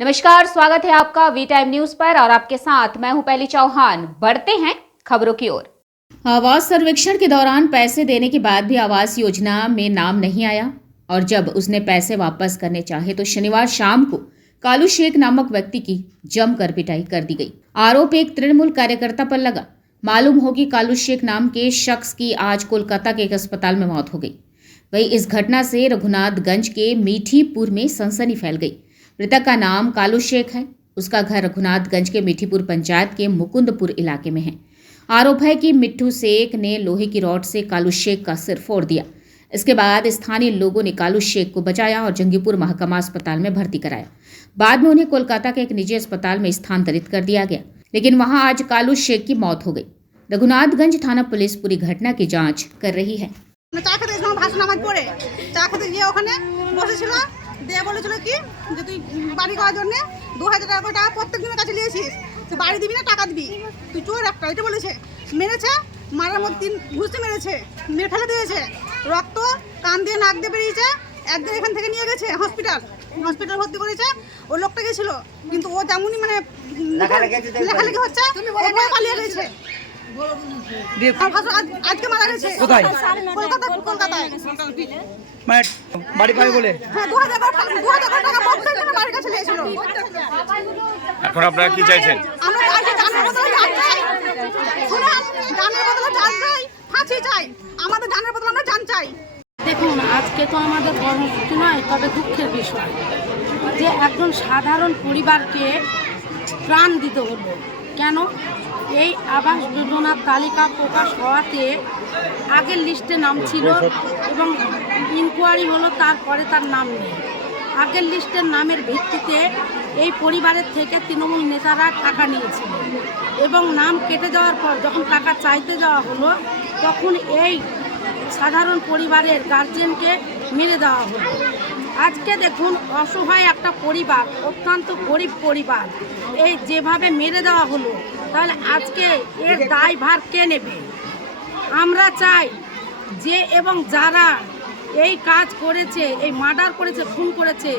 नमस्कार, स्वागत है आपका वी टाइम न्यूज पर और आपके साथ मैं हूं पहली चौहान। बढ़ते हैं खबरों की ओर। आवास सर्वेक्षण के दौरान पैसे देने के बाद भी आवास योजना में नाम नहीं आया और जब उसने पैसे वापस करने चाहे तो शनिवार शाम को कालू शेख नामक व्यक्ति की जमकर पिटाई कर दी गई। आरोप एक तृणमूल कार्यकर्ता पर लगा। मालूम हो कि कालू शेख नाम के शख्स की आज कोलकाता के एक अस्पताल में मौत हो गई। वहीं इस घटना से रघुनाथगंज के मीठीपुर में सनसनी फैल गई। मृतक का नाम कालू शेख है। उसका घर रघुनाथगंज के मीठीपुर पंचायत के मुकुंदपुर इलाके में है। आरोप है कि मिट्ठू शेख ने लोहे की रॉड से कालू शेख का सिर फोड़ दिया। इसके बाद स्थानीय लोगों ने कालू शेख को बचाया और जंगीपुर महकमा अस्पताल में भर्ती कराया। बाद में उन्हें कोलकाता के एक निजी अस्पताल में स्थानांतरित कर दिया गया, लेकिन वहां आज कालू शेख की मौत हो गई। रघुनाथगंज थाना पुलिस पूरी घटना की जांच कर रही है। দিয়ে বলেছিল কি যে তুই বাড়ি করার জন্য 2000 টাকা প্রত্যেক দিনের কাছে নিয়েছিস, তুই বাড়ি দিবি না টাকা দিবি, তুই চোর একটা, এটা বলেছে। মেরেছে, মারার মধ্যে 3 ঘুষি মেরেছে, মেরে ফেলে দিয়েছে, রক্ত কান দিয়ে নাক দিয়ে বেরিয়েছে। একদিন এখান থেকে নিয়ে গেছে হসপিটাল ভর্তি করেছে। ও লোকটা গেছিল, কিন্তু ও যেমনই মানে লেখালেখি হচ্ছে ও পালিয়ে গেছে। আজকে মারা গেছে কোথায়? কলকাতায়। মানে বাড়ি পাবে বলে হ্যাঁ, 2000 টাকা প্রত্যেক দিন বাড়ির কাছে নিয়েছিল। এখন আপনারা কি চাইছেন? আমরা চাইছি জানের বদলে জান চাই। শুনুন, জানের বদলে জান চাই, ফাঁসি চাই। আমাদের জানের বদলে আমরা জান চাই। দেখুন, আজকে তো আমাদের কর্মসূচি নয়, তবে দুঃখের বিষয় যে একজন সাধারণ পরিবারকে প্রাণ দিতে হলো। কেন? এই আবাস যোজনার তালিকা প্রকাশ হওয়াতে আগের লিস্টে নাম ছিল এবং ইনকোয়ারি হলো, তারপরে তার নাম নেই। আগের লিস্টের নামের ভিত্তিতে এই পরিবারের থেকে তৃণমূল নেতারা টাকা নিয়েছিল এবং নাম কেটে যাওয়ার পর যখন টাকা চাইতে যাওয়া হলো তখন এই সাধারণ পরিবারের গার্জেনকে মেরে দেওয়া হলো। আজকে দেখুন, অসহায় একটা পরিবার, অত্যন্ত গরিব পরিবার, এই যেভাবে মেরে দেওয়া হলো, তাহলে আজকে এর দায়ভার কে নেবে? আমরা চাই যে এবং যারা এই কাজ করেছে, এই মার্ডার করেছে, খুন করেছে,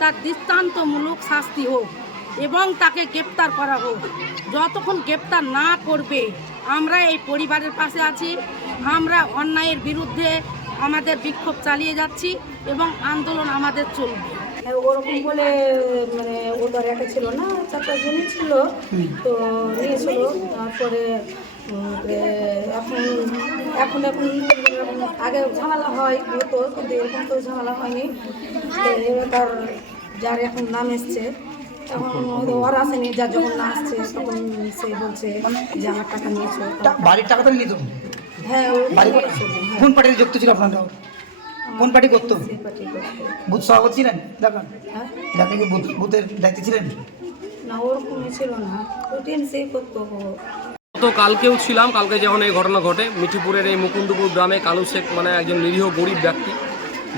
তার দৃষ্টান্তমূলক শাস্তি হোক এবং তাকে গ্রেপ্তার করা হোক। যতক্ষণ গ্রেপ্তার না করবে আমরা এই পরিবারের পাশে আছি। আমরা অন্যায়ের বিরুদ্ধে আমাদের বিক্ষোভ চালিয়ে যাচ্ছি এবং আন্দোলন আমাদের চলবে। ওরকম বলে মানে ওদের একটা ছিল না, 4-5 জনই ছিল, তো নিয়েছিল। তারপরে এখন আগে ঝামেলা হয় হতো, কিন্তু এরকম তো ঝামেলা হয়নি। এবার যার এখন নাম এসছে, এখন ওর আসেনি, যার যখন না আসছে তখন সে বলছে যে আমার টাকা নিয়েছো। বাড়ির টাকা তো নিত? হ্যাঁ, কোন পার্টিতে যুক্ত ছিল আপনারা? কোন পার্টি করতো? বুথ সভাপতি ছিলেন? দেখেন আপনি কি বুথের দায়িত্বে ছিলেন? না, ওরকমই ছিল না, টিএমসি করতো। তো কালকেও ছিলাম। কালকে যখন এই ঘটনা ঘটে মিঠিপুরের এই মুকুন্দপুর গ্রামে কালু শেখ মানে একজন নিরীহ গরিব ব্যক্তি,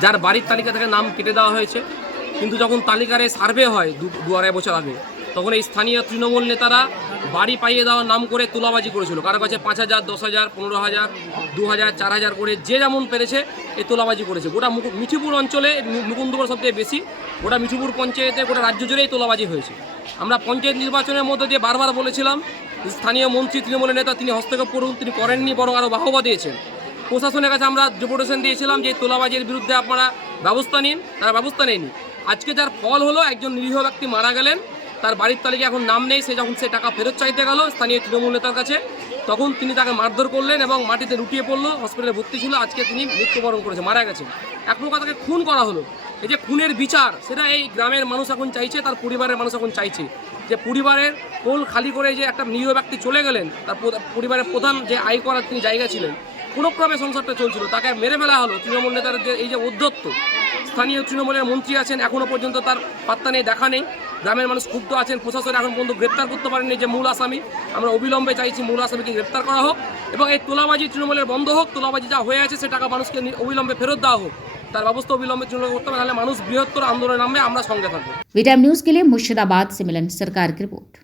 যার বাড়ির তালিকা থেকে নাম কেটে দেওয়া হয়েছে, কিন্তু যখন তালিকার সার্ভে হয় 2-2.5 বছর আগে, তখন এই স্থানীয় তৃণমূল নেতারা বাড়ি পাইয়ে দেওয়ার নাম করে তোলাবাজি করেছিল। কারো কাছে 5,000, 10,000, 15,000, 2,000, 4,000 করে যে যেমন পেরেছে এই তোলাবাজি করেছে। গোটা মিঠিপুর অঞ্চলে মুকুন্দপুর সবথেকে বেশি, গোটা মিঠিপুর পঞ্চায়েতে গোটা রাজ্য জুড়েই তোলাবাজি হয়েছে। আমরা পঞ্চায়েত নির্বাচনের মধ্যে দিয়ে বারবার বলেছিলাম, স্থানীয় মন্ত্রী তৃণমূলের নেতা তিনি হস্তক্ষেপ করুন, তিনি করেননি, বরং আরও বাহবা দিয়েছেন। প্রশাসনের কাছে আমরা ডেপুটেশন দিয়েছিলাম যে তোলাবাজির বিরুদ্ধে আপনারা ব্যবস্থা নিন, তারা ব্যবস্থা নেয়নি। আজকে যার ফল হলো, একজন নিরীহ ব্যক্তি মারা গেলেন, তার বাড়ির তালিকা এখন নাম নেই। সে যখন সে টাকা ফেরত চাইতে গেল স্থানীয় তৃণমূল নেতার কাছে, তখন তিনি তাকে মারধর করলেন এবং মাটিতে লুটিয়ে পড়লো, হসপিটালে ভর্তি ছিল। আজকে তিনি মৃত্যুবরণ করেছে, মারা গেছেন। এক প্রকার তাকে খুন করা হলো। এই যে খুনের বিচার, সেটা এই গ্রামের মানুষ এখন চাইছে, তার পরিবারের মানুষ এখন চাইছে যে পরিবারের কোল খালি করে যে একটা নিরীহ ব্যক্তি চলে গেলেন, তার পরিবারের প্রধান যে আয় করার তিনি জায়গা ছিলেন, কোনোক্রমে সংসারটা চলছিল, তাকে মেরে ফেলা হলো। তৃণমূল নেতার যে এই যে উদ্ধত্ত, স্থানীয় তৃণমূলের মন্ত্রী আছেন, এখনও পর্যন্ত তার পাত্তা নেই, দেখা নেই। গ্রামের মানুষ ক্ষুব্ধ আছেন, প্রশাসন এখন পর্যন্ত গ্রেপ্তার করতে পারেনি যে মূল আসামি। আমরা অবিলম্বে চাইছি মূল আসামিকে গ্রেপ্তার করা হোক এবং এই তোলাবাজি তৃণমূলের বন্ধ হোক। তোলাবাজি যা হয়ে আছে সে টাকা মানুষকে অবিলম্বে ফেরত দেওয়া হোক, তার ব্যবস্থা অবিলম্বে তৃণমূল করতে হবে, নাহলে মানুষ বৃহত্তর আন্দোলনে নামবে। আমরা সঙ্গে থাকবো। वी टाइम न्यूज के लिए मुर्शिदाबाद से मिलन सरकार की रिपोर्ट।